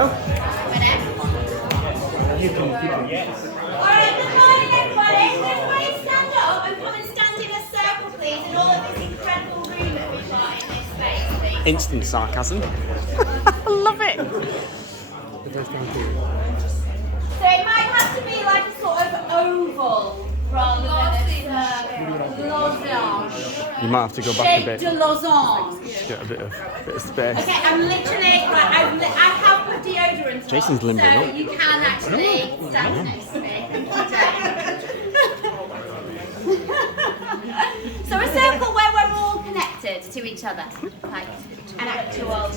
Alright, good morning everybody. Everybody stand up and come and stand in a circle please in all of this incredible room that we've got in this space please. Instant sarcasm. I love it. So it might have to be like a sort of oval rather than a losange. You might have to go back a Shape bit. de losange. Get a bit of space. Okay, I'm literally, right, I have put deodorant on, Jason's limbering so up. you can actually stand next to me. Thank you, So a circle where we're all connected to each other, like an actual.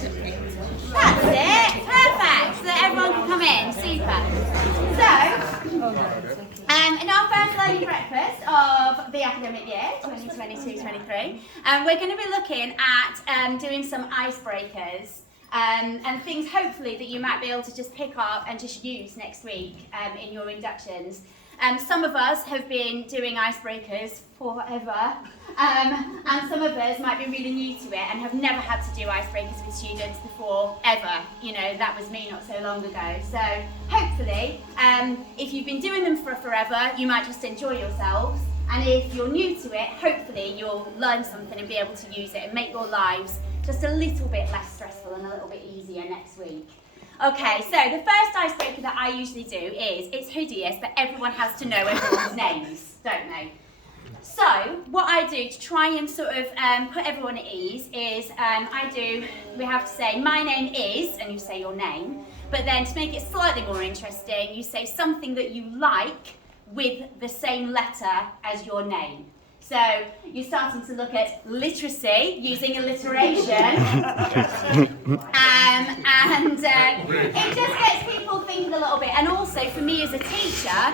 That's it, perfect. So that everyone can come in, super. So, in our first learning breakfast of the academic year, 2022-23, we're going to be looking at doing some icebreakers and things hopefully that you might be able to just pick up and just use next week in your inductions. Some of us have been doing icebreakers forever, and some of us might be really new to it and have never had to do icebreakers with students before, ever. You know, that was me not so long ago. So hopefully, if you've been doing them for forever, you might just enjoy yourselves. And if you're new to it, hopefully you'll learn something and be able to use it and make your lives just a little bit less stressful and a little bit easier next week. Okay, so the first icebreaker that I usually do is, it's hideous, but everyone has to know everyone's names, don't they? So, what I do to try and sort of put everyone at ease is, we have to say, my name is, and you say your name, but then to make it slightly more interesting, you say something that you like with the same letter as your name. So you're starting to look at literacy using alliteration, and it just gets people thinking a little bit. And also for me as a teacher,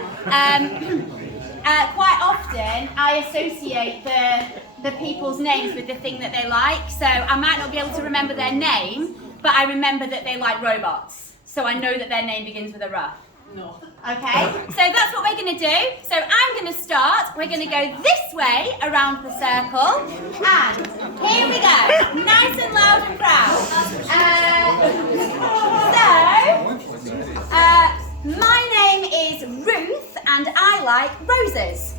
quite often I associate the people's names with the thing that they like. So I might not be able to remember their name, but I remember that they like robots. So I know that their name begins with a R. No. Okay, so that's what we're going to do. So I'm going to start. We're going to go this way around the circle. And here we go. Nice and loud and proud. My name is Ruth and I like roses.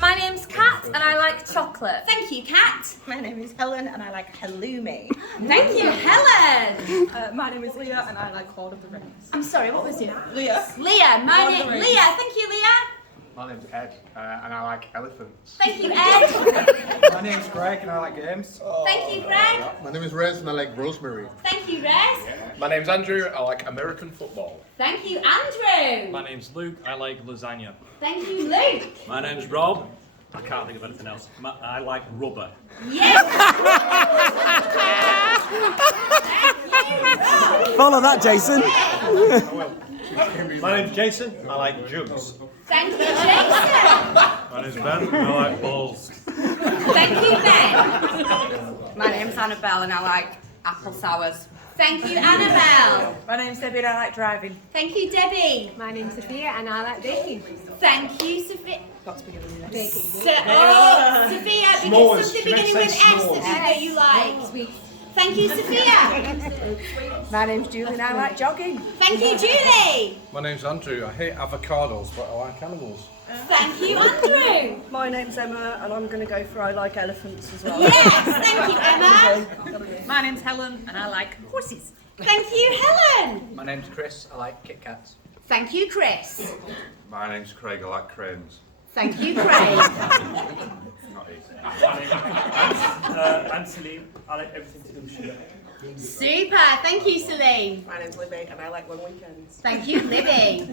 My name's Kat and I like chocolate. Thank you, Kat. My name is Helen and I like halloumi. Thank you, Helen. My name is Leah and I like Lord of the Rings. I'm sorry, what was your? Leah. Leah, my name. Leah, thank you, Leah. My name's Ed, and I like elephants. Thank you, Ed. My name's Greg, and I like games. Thank you, Greg. My name is Rez and I like rosemary. Thank you, Rez. My name's Andrew, I like American football. Thank you, Andrew. My name's Luke, I like lasagna. Thank you, Luke. My name's Rob, I can't think of anything else. I like rubber. Yes. Thank you, Rob. Follow that, Jason. My name's Jason, I like jugs. Thank you, Jason. My name's Ben, I like balls. Thank you, Ben. My name's Annabelle and I like apple sours. Thank you, Annabelle. My name's Debbie and I like driving. Thank you, Debbie. My name's Sophia and I like baking. Thank you, Sophia. Got to be doing this. Baking. Sophia, because something beginning with S that you like. Sweet. Thank you, Sophia. My name's Julie and I like jogging. Thank you, Julie. My name's Andrew, I hate avocados, but I like animals. Thank you, Andrew. My name's Emma and I'm going to go for I like elephants as well. Yes, thank you, Emma. My name's Helen and I like horses. Thank you, Helen. My name's Chris, I like Kit Kats. Thank you, Chris. My name's Craig, I like cranes. Thank you, Craig. Not easy. I'm Salim, I like everything to do with sugar. Super. Thank you, Celine. My name's Libby and I like long weekends. Thank you, Libby.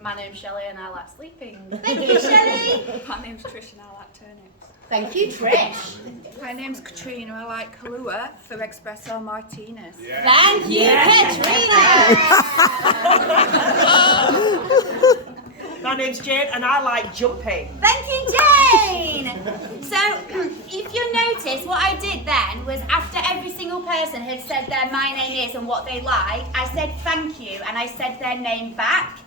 My name's Shelley and I like sleeping. Thank you, Shelley. My name's Trish and I like turnips. Thank you, Trish. My name's Katrina and I like Kahlua for espresso martinis. Thank you, Katrina. My name's Jane and I like jumping. Thank you, Jane. So, if you notice, what I did then was after every single person had said their my name is and what they like, I said thank you and I said their name back.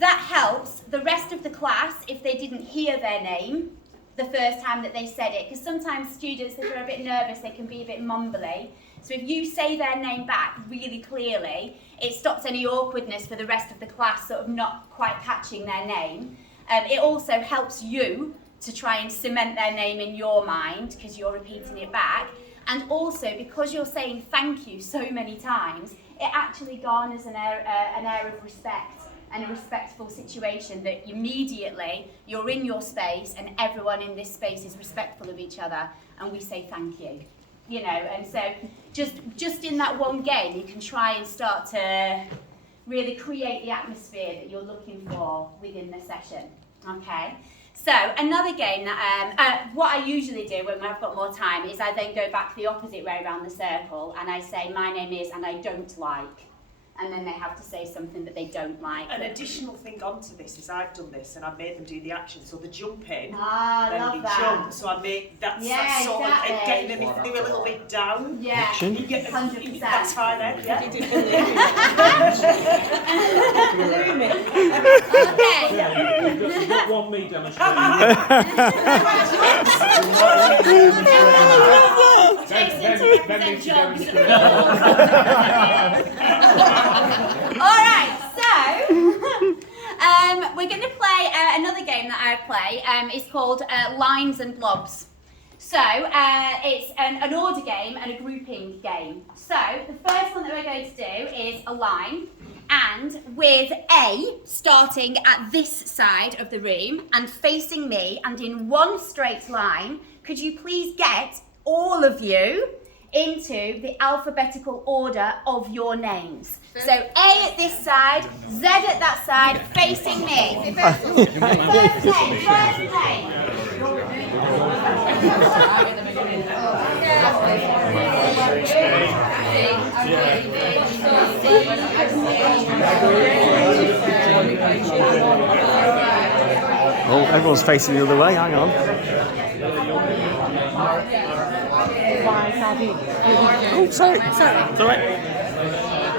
That helps the rest of the class if they didn't hear their name the first time that they said it, because sometimes students, if they're a bit nervous, they can be a bit mumbly. So if you say their name back really clearly, it stops any awkwardness for the rest of the class sort of not quite catching their name. It also helps you to try and cement their name in your mind because you're repeating it back. And also, because you're saying thank you so many times, it actually garners an air of respect and a respectful situation that immediately you're in your space and everyone in this space is respectful of each other and we say thank you. You know, and so just in that one game, you can try and start to really create the atmosphere that you're looking for within the session. Okay. So another game that what I usually do when I've got more time is I then go back the opposite way around the circle and I say my name is and I don't like, and then they have to say something that they don't like. An additional thing onto this is I've done this and I've made them do the action. So the jump in, then love they that. jump. So I make that's sort of getting them if they're a little bit down. Yeah, You get them, 100%. That's fine then. Yeah. Okay. You don't want me demonstrating. Jason, to represent Alright, so we're going to play another game that I play. It's called Lines and Blobs. So it's an order game and a grouping game. So the first one that we're going to do is a line, and with A starting at this side of the room and facing me and in one straight line, could you please get all of you into the alphabetical order of your names? So A at this side, Z at that side, facing me. First name. Oh, everyone's facing the other way. Hang on. Oh, sorry. It's all right.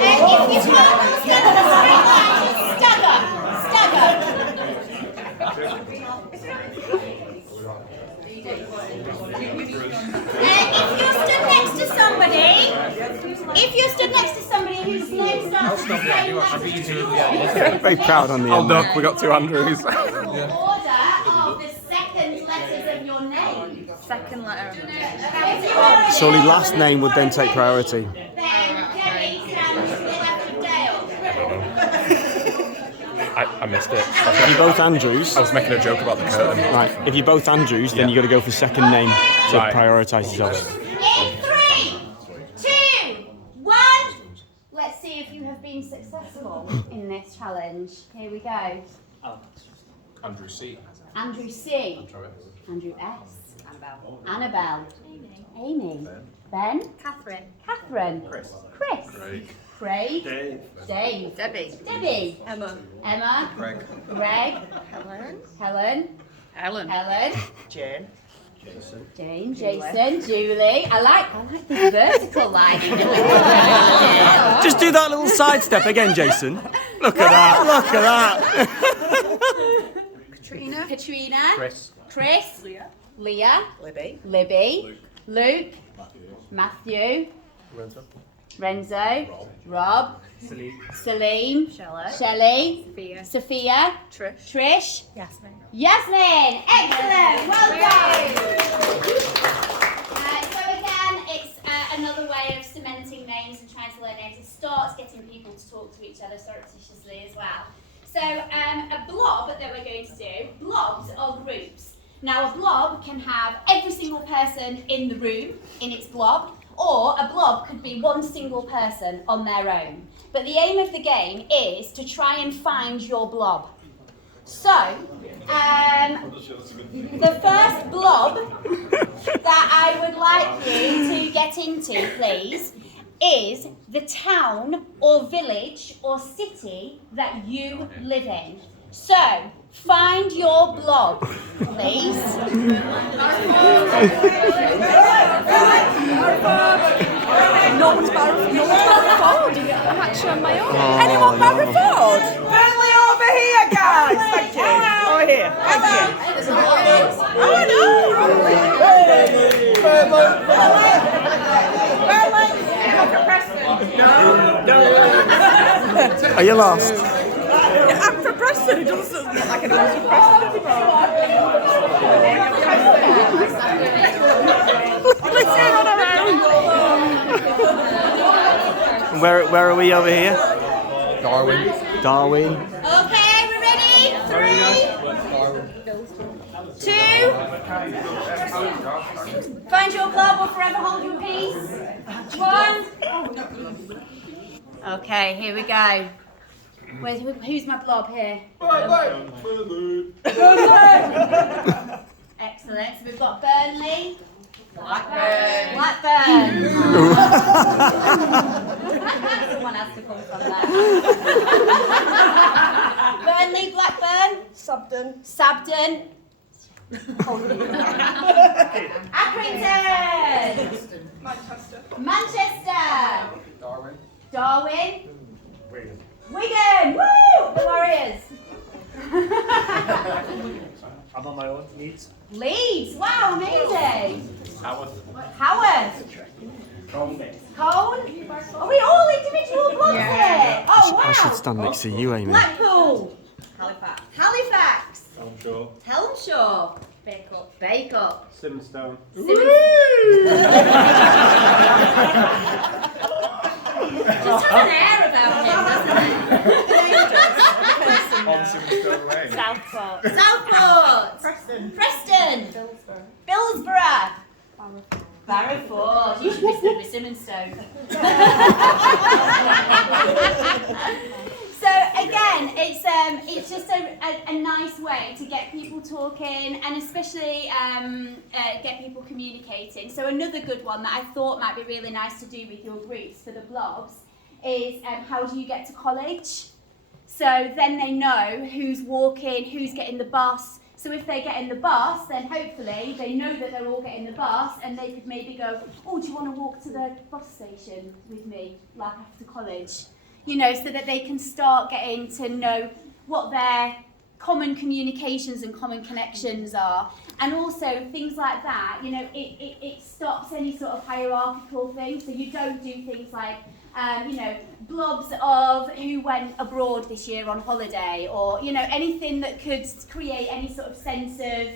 If you can't understand the straight line, stagger. If you're stood next to somebody whose name starts with the same letter, Very proud on the Oh end. look, we got two Andrews. order of the second letters of your name. Second letter. Surely last name would then take priority. Then Jenny stands to the left of Dale. I missed it. If you're both Andrews, I was making a joke about the curtain. right, if you're both Andrews, then you got to go for second name to Right. prioritise yourselves. In 3, 2, 1. Let's see if you have been successful in this challenge. Here we go. Andrew C. Andrew C. Andrew S. Annabelle. Amy. Ben. Catherine. Chris. Craig. Dave. Debbie. Emma. Greg. Helen. Jane. Jason. Julie. I like the vertical line. Just do that little sidestep again, Jason. Look at that. Katrina. Chris. Leah. Libby. Luke. Matthew. Renzo. Rob. Celine. Shelley. Sophia. Trish. Yasmin. Excellent. Well done. So again, it's another way of cementing names and trying to learn names. It starts getting people to talk to each other surreptitiously as well. So a blob that we're going to do, blobs are groups. Now a blob can have every single person in the room in its blob, or a blob could be one single person on their own. But the aim of the game is to try and find your blob. So, the first blob that I would like you to get into, please, is the town or village or city that you live in. So, find your blob, please. No one's Barrowford. I'm actually on my own. Anyone Barrowford? Only over here, guys. Thank you. Over here. Thank you. Are you lost? I'm for Preston. It doesn't look like an answer for Preston. Where are we over here? Darwin. Darwin. Okay, we're ready? 3, 2. Find your club or forever hold your peace. 1. Okay, here we go. Who's my blob here? Excellent. So we've got Burnley. Blackburn. Someone has to come from that. Burnley, Blackburn. Sabden. Accrington. Manchester. Darwin. Wigan. Woo! The Warriors. I'm on my own. Leeds. Leeds. Wow, amazing. Howard. Cone. Are we all individual blocks here? Oh, wow. I should stand next to you, Amy. Blackpool. Halifax. Helmshaw. Helmshaw. Bake Up. Simonstone. Just has an air about him, doesn't it? Southport. Preston. Billsborough. Barrowford. You should be stood with Simonstone. So again, it's just a nice way to get people talking and especially get people communicating. So another good one that I thought might be really nice to do with your groups for the blobs is how do you get to college? So then they know who's walking, who's getting the bus. So if they get in the bus, then hopefully they know that they're all getting the bus and they could maybe go, oh, do you want to walk to the bus station with me, like after college? You know, so that they can start getting to know what their common communications and common connections are. And also things like that, you know, it stops any sort of hierarchical thing. So you don't do things like, you know, blobs of who went abroad this year on holiday or, you know, anything that could create any sort of sense of,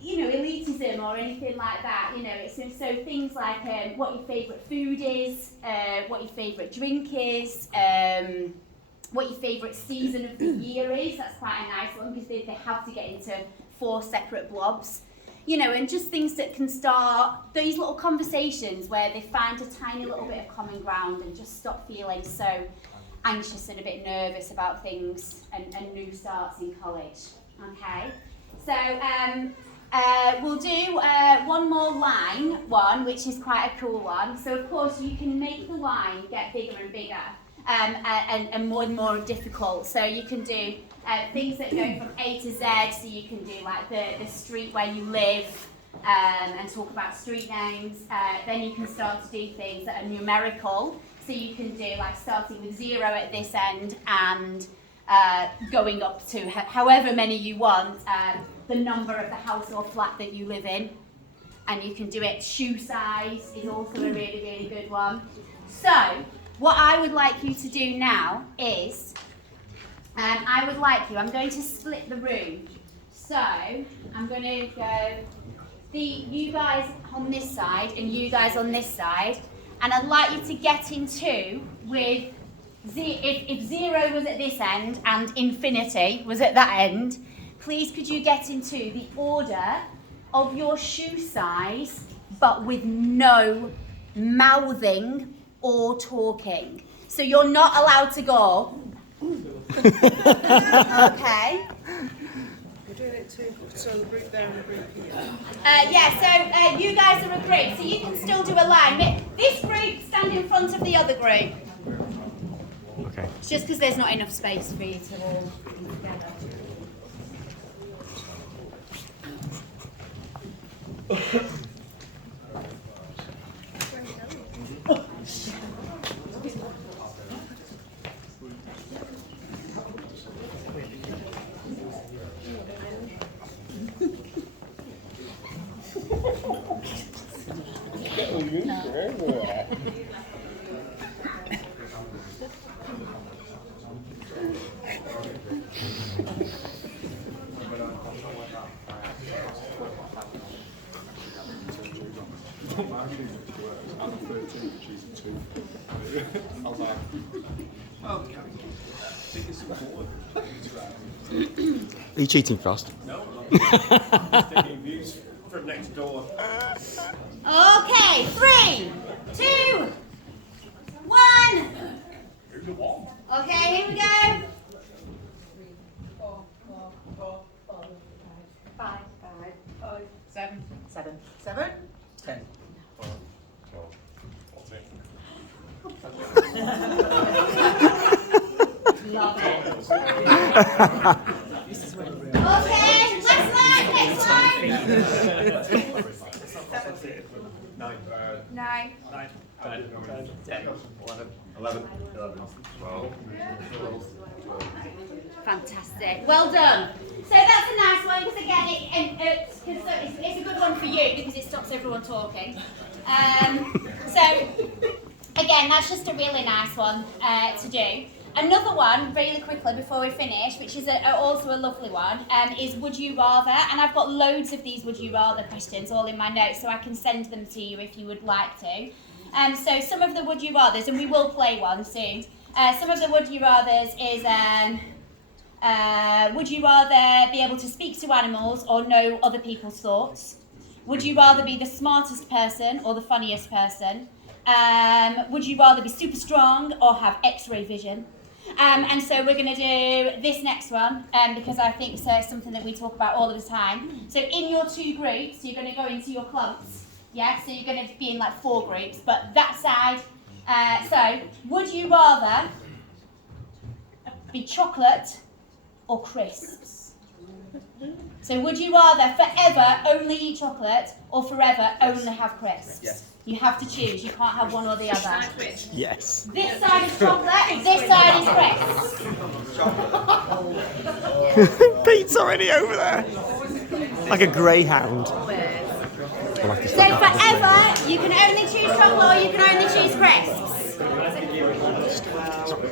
you know, elitism or anything like that, you know. So things like what your favourite food is, what your favourite drink is, what your favourite season of the year is. That's quite a nice one because they have to get into 4 separate blobs. You know, and just things that can start these little conversations where they find a tiny little bit of common ground and just stop feeling so anxious and a bit nervous about things and new starts in college. Okay, so we'll do one more line one, which is quite a cool one. So of course you can make the line get bigger and bigger and more difficult. So you can do things that go from A to Z, so you can do like the street where you live and talk about street names. Then you can start to do things that are numerical, so you can do like starting with 0 at this end and going up to however many you want, the number of the house or flat that you live in. And you can do it, shoe size is also a really, really good one. So what I would like you to do now is I'm going to split the room. So I'm going to go you guys on this side and you guys on this side, and I'd like you to get in 2 with if 0 was at this end and infinity was at that end, please could you get into the order of your shoe size but with no mouthing or talking. So you're not allowed to go. Okay. We're doing it too. So the group there and the group here. So you guys are a group, so you can still do a line. This group stand in front of the other group. Okay. It's just because there's not enough space for you to all be together. Are you cheating, Frost? Taking views from next door. Okay, 3, 2, 1. Okay, here we go. 5, 7, 7, 7. 10. Love it. Okay, last line, next line. 9. 9. 9. 10. 11. 12. Fantastic. Well done. So that's a nice one because again, it's a good one for you because it stops everyone talking. So again, that's just a really nice one to do. Another one, really quickly before we finish, which is also a lovely one, is Would You Rather? And I've got loads of these Would You Rather questions all in my notes, so I can send them to you if you would like to. So some of the Would You Rathers, and we will play one soon, some of the Would You Rathers is, would you rather be able to speak to animals or know other people's thoughts? Would you rather be the smartest person or the funniest person? Would you rather be super strong or have X-ray vision? And so we're going to do this next one because I think it's something that we talk about all of the time. So in your 2 groups, you're going to go into your clumps. Yeah, so you're going to be in like 4 groups, but that side. So would you rather be chocolate or crisps? So would you rather forever only eat chocolate or forever only have crisps? Yes. You have to choose. You can't have one or the other. Yes. This side is chocolate, this side is crisps. Pete's already over there. Like a greyhound. So forever, you can only choose chocolate or you can only choose crisps.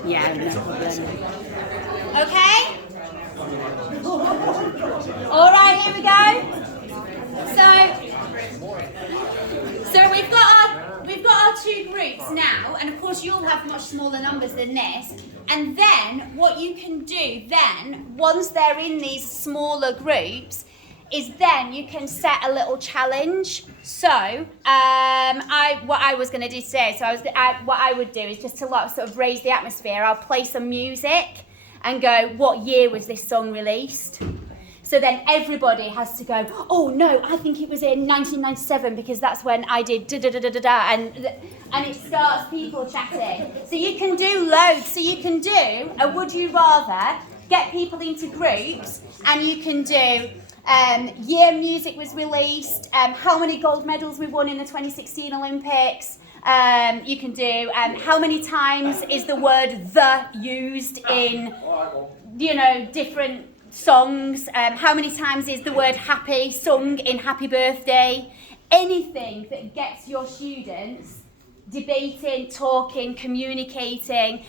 Yeah, no problem. Okay? All right, here we go. So we've got our 2 groups now, and of course you'll have much smaller numbers than this. And then what you can do then, once they're in these smaller groups, is then you can set a little challenge. So what I was going to do today, what I would do is just to sort of raise the atmosphere. I'll play some music and go, what year was this song released? So then everybody has to go, oh no, I think it was in 1997 because that's when I did da-da-da-da-da-da, and it starts people chatting. So you can do loads. So you can do a would you rather, get people into groups, and you can do year music was released, how many gold medals we won in the 2016 Olympics. You can do how many times is the word the used in, different songs. How many times is the word happy sung in Happy Birthday? Anything that gets your students debating, talking, communicating.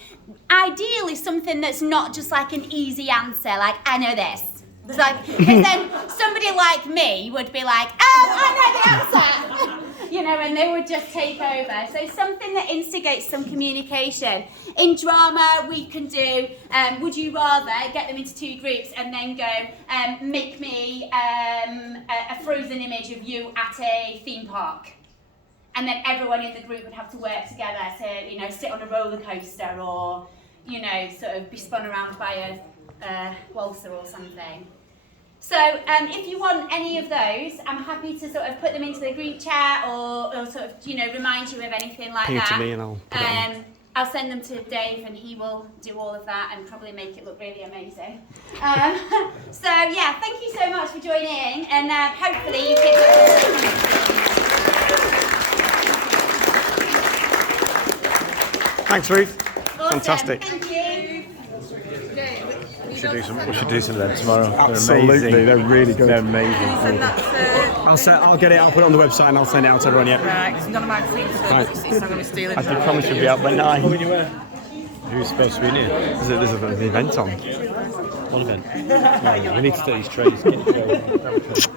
Ideally something that's not just like an easy answer, like I know this. It's like, because then somebody like me would be like, oh, I know the answer. And they would just take over. So something that instigates some communication. In drama, we can do, would you rather, get them into 2 groups and then go, make me a frozen image of you at a theme park. And then everyone in the group would have to work together to, sit on a roller coaster or, sort of be spun around by a waltzer or something. So if you want any of those, I'm happy to sort of put them into the group chat or sort of, remind you of anything like Ping it that. to me and I'll put it on. I'll send them to Dave and he will do all of that and probably make it look really amazing. So yeah, thank you so much for joining and hopefully you picked up. Thanks, Ruth. Awesome. Fantastic. Thank you. We should do some of them tomorrow. Absolutely, they're amazing. they're really good. They're amazing. And that's I'll get it. I'll put it on the website and I'll send it out to everyone. Yeah. Right, because none of my things are Right. so I'm going to be stealing. I did promise you'd be out by 9. Who's supposed to be in here? There's an event on. What event? We need to take these trays. Get the tray.